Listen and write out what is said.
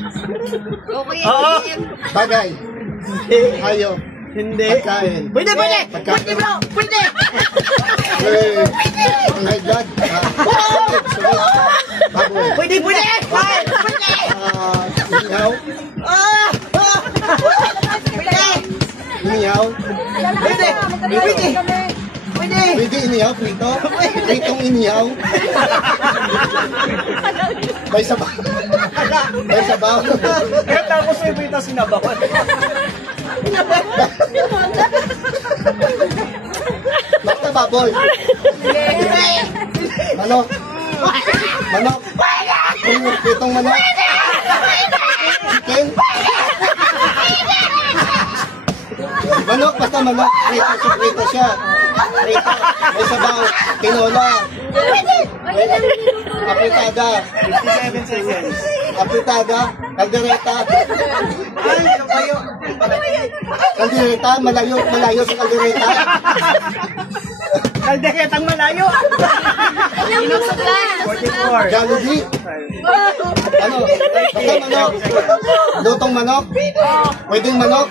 Okay. Oo. Bagay. Hayop. Hindi. Pagkain. Pwede, pwede! Pagkain. Pwede bro! Pwede! Ang high blood. Baboy. Pwede, pwede! Pwede! Inihaw. Pwede! Inihaw. Pwede! Pwede! Pwede! Pwede inihaw, prito. Pritong inihaw. May sabaw. May sabaw. Kaya tapos may pita sinabawan. Basta baboy. Manok. Manok. Pritong manok. Chicken. Manok, basta manok. Prito siya. Prito. May sabaw. Tinola. Apritada. 57 seconds. Apritada. Kaldereta. Ay, kayo. Kaldereta. Malayo. Malayo sa kaldereta. Kalderetang malayo. 44. Jollibee. Ano? Basta manok. Lutong manok. Pwedeng manok.